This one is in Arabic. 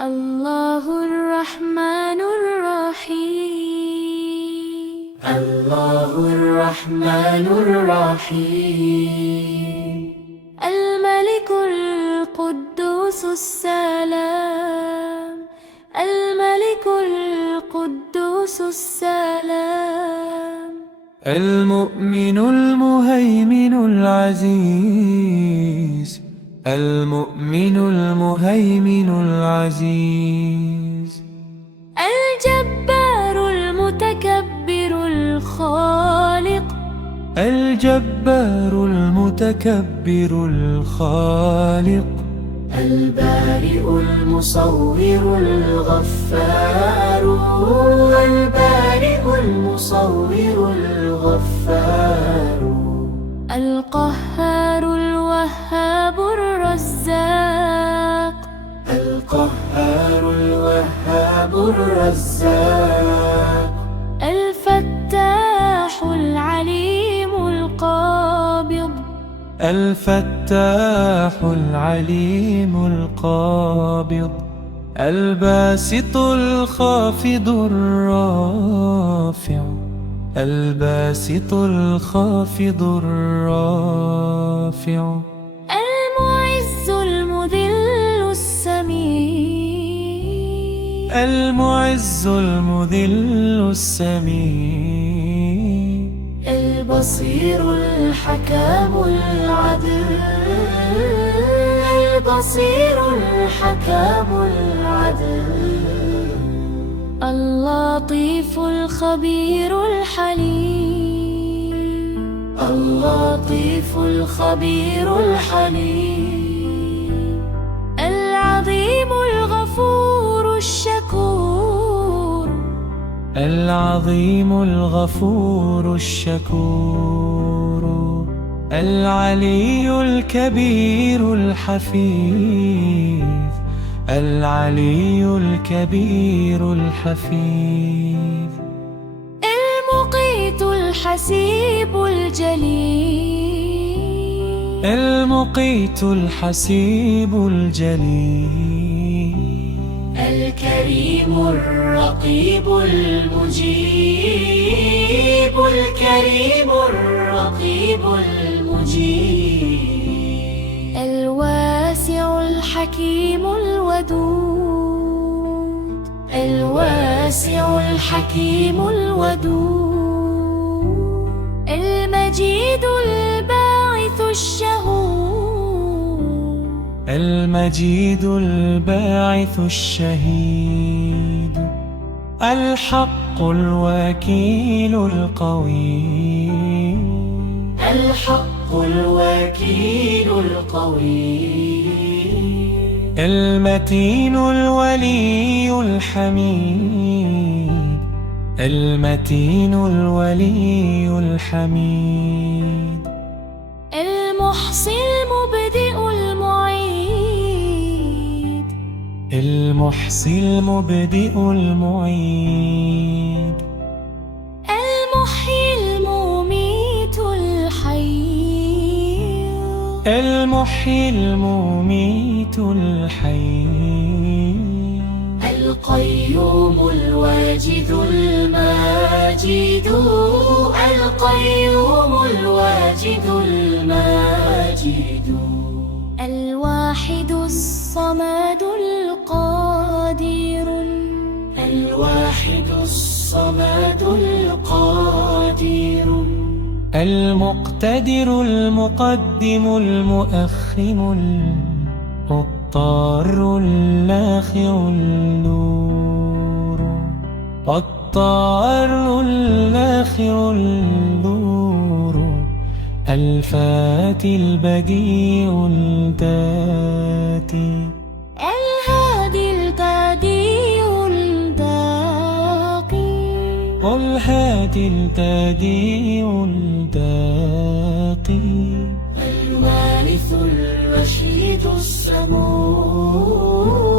الله الرحمن الرحيم. الله الرحمن الرحيم. الملك القدوس السلام. الملك القدوس السلام. المؤمن المهيمن العزيز. المؤمن المهيمن العزيز. الجبار المتكبر الخالق. الجبار المتكبر الخالق. البارئ المصور الغفار. البارئ المصور الغفار. القهار الوهاب الرزاق. القهار الوهاب الرزاق. الفتاح العليم القابض. الفتاح العليم القابض. الباسط الخافض الرافع. الباسط الخافض الرافع. المعز المذل السميع. المعز المذل السميع. البصير الحكام العدل. البصير الحكام العدل. اللطيف الخبير الحليم. اللطيف الخبير الحليم. العظيم الغفور الشكور. العظيم الغفور الشكور. العلي الكبير الحفيظ. العلي الكبير الحفيظ. المقيت الحسيب الجليل. المقيت الحسيب الجليل. الكريم الرقيب المجيب. الكريم الرقيب المجيب. الواسع الحكيم الودود. الواسع الحكيم الودود. المجيد الباعث الشهود. المجيد الباعث الشهيد. الحق الوكيل القوي. الحق الوكيل القوي. المتين الولي الحميد. المتين الولي الحميد. المحصي المبدئ المعيد. المحصي المبدئ المعيد. المحيي المميت الحي. المحيي المميت الحي. القيوم الواجد الماجد. القيوم الواجد الماجد. الواحد الصمد القادر. الواحد الصمد القادر. المقتدر المقدم المؤخر. الطار الآخر النور. الطار الآخر النور. الفاتي البديع الذاتي. الهادي البديع الباقي. الهادي البديع الباقي. الوارث الرشيد الصبور.